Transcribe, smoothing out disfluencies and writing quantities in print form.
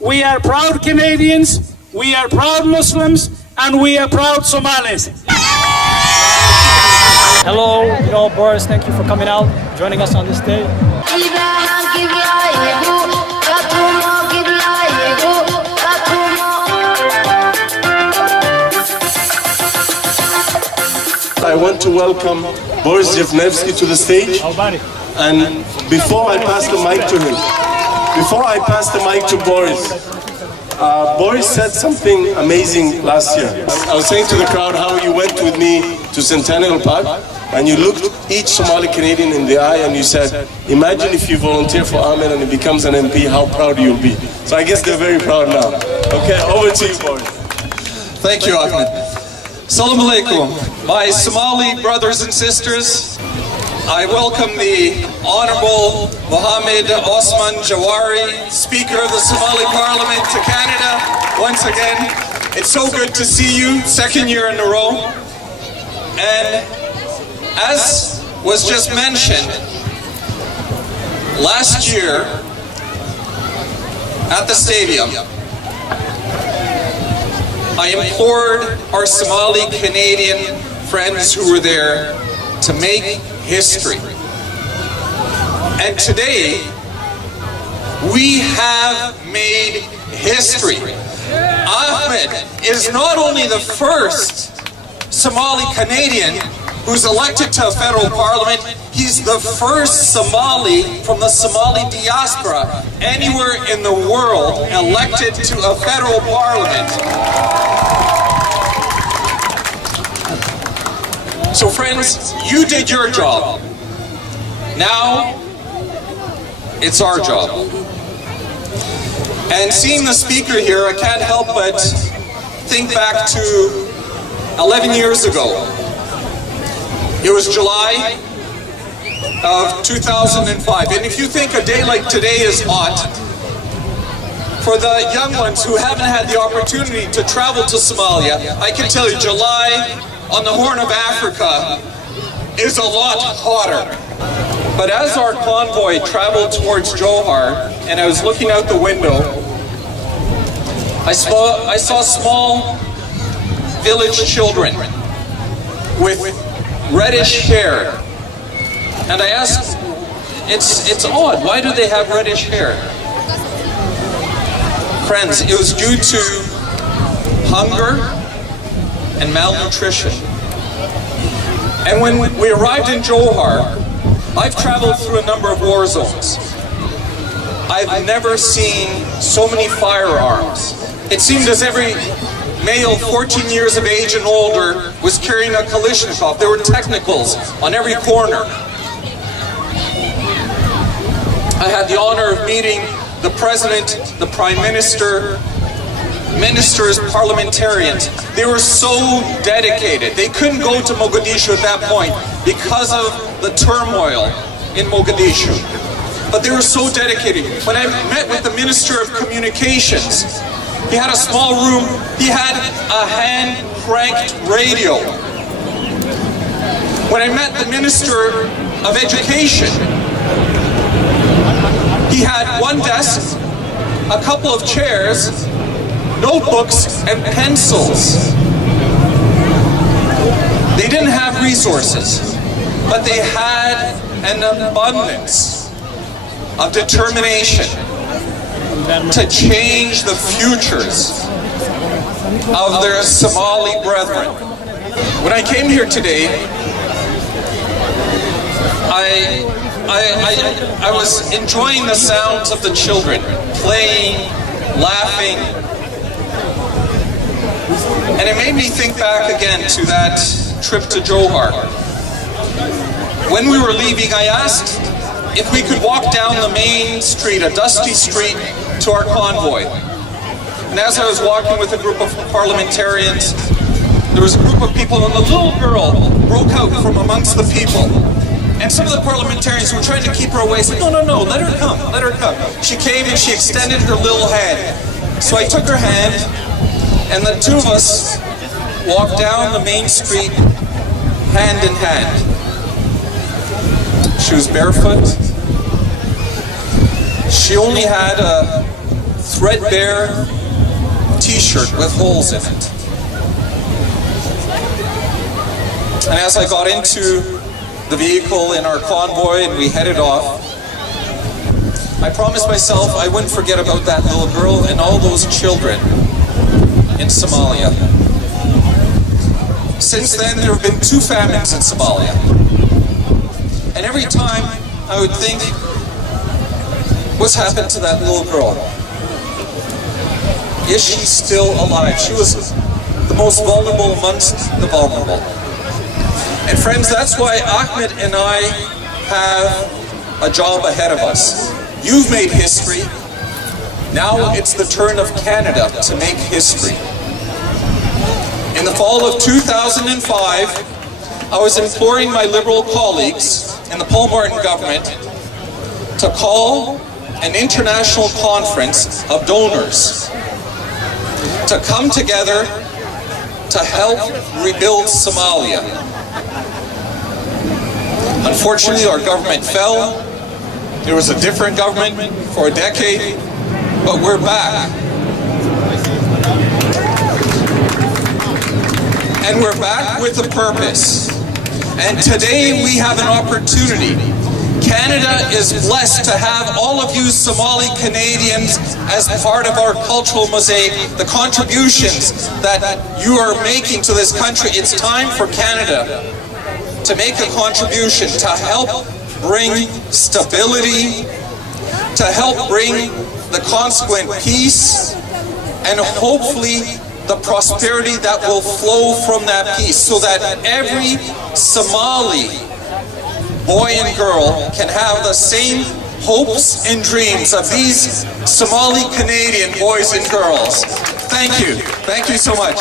we are proud Canadians, we are proud Muslims, and we are proud Somalis. Hello, Borys, thank you for coming out, joining us on this day. I want to welcome Borys Wrzesnewskyj to the stage. And before I pass the mic to him, Borys said something amazing last year. I was saying to the crowd how you went with me to Centennial Park and you looked each Somali Canadian in the eye and you said, imagine if you volunteer for Ahmed and he becomes an MP, how proud you'll be. So I guess they're very proud now. Okay, over to you, Borys. Thank you, Ahmed. Salam alaikum. My Somali brothers and sisters, I welcome the Honourable Mohammed Osman Jawari, Speaker of the Somali Parliament, to Canada once again. It's so good to see you, second year in a row. And as was just mentioned, last year at the stadium, I implored our Somali Canadian friends who were there to make history. And today, we have made history. Ahmed is not only the first Somali Canadian who's elected to a federal parliament, he's the first Somali from the Somali diaspora anywhere in the world elected to a federal parliament. So friends, you did your job. Now, it's our job. And seeing the speaker here, I can't help but think back to 11 years ago. It was July of 2005. And if you think a day like today is hot, for the young ones who haven't had the opportunity to travel to Somalia, I can tell you July on the Horn of Africa is a lot hotter. But as our convoy traveled towards Johor, and I was looking out the window, I saw small village children with reddish hair. And I asked, it's odd, why do they have reddish hair? Friends, it was due to hunger and malnutrition. And when we arrived in Johor, I've traveled through a number of war zones. I've never seen so many firearms. It seemed as every male 14 years of age and older was carrying a Kalashnikov. There were technicals on every corner. I had the honor of meeting the President, the Prime Minister, ministers, parliamentarians. They were so dedicated. They couldn't go to Mogadishu at that point because of the turmoil in Mogadishu. But they were so dedicated. When I met with the Minister of Communications, he had a small room, he had a hand-cranked radio. When I met the Minister of Education, he had one desk, a couple of chairs, notebooks and pencils. They didn't have resources, but they had an abundance of determination to change the futures of their Somali brethren. When I came here today, I was enjoying the sounds of the children playing, laughing, and it made me think back again to that trip to Johor. When we were leaving, I asked if we could walk down the main street, a dusty street, to our convoy. And as I was walking with a group of parliamentarians, there was a group of people, and a little girl broke out from amongst the people. And some of the parliamentarians were trying to keep her away, said, no, let her come, let her come. She came and she extended her little hand. So I took her hand, and the two of us walked down the main street, hand in hand. She was barefoot. She only had a threadbare t-shirt with holes in it. And as I got into the vehicle in our convoy and we headed off, I promised myself I wouldn't forget about that little girl and all those children in Somalia. Since then, there have been 2 famines in Somalia. And every time I would think, what's happened to that little girl? Is she still alive? She was the most vulnerable amongst the vulnerable. And friends, that's why Ahmed and I have a job ahead of us. You've made history. Now it's the turn of Canada to make history. In the fall of 2005, I was imploring my Liberal colleagues in the Paul Martin government to call an international conference of donors to come together to help rebuild Somalia. Unfortunately, our government fell. There was a different government for a decade, but we're back. And we're back with a purpose. And today we have an opportunity. Canada is blessed to have all of you Somali Canadians as part of our cultural mosaic, the contributions that you are making to this country. It's time for Canada to make a contribution to help bring stability, to help bring the consequent peace, and hopefully the prosperity that will flow from that peace, so that every Somali boy and girl can have the same hopes and dreams of these Somali Canadian boys and girls. Thank you. Thank you so much.